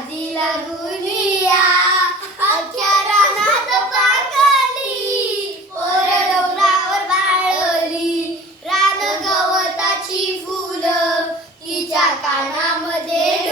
माझी लागुनिया अख्या पाकली ओर डोंगरावर बाळली. रान गवताची फुलं तिच्या कानामध्ये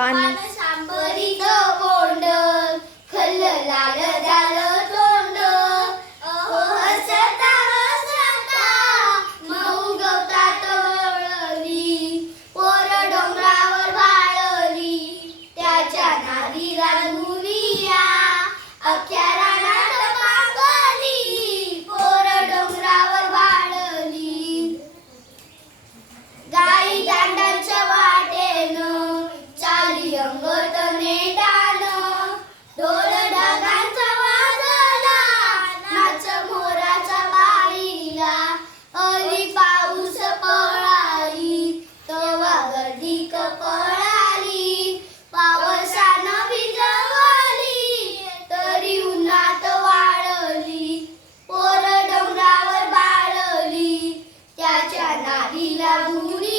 欢迎 우리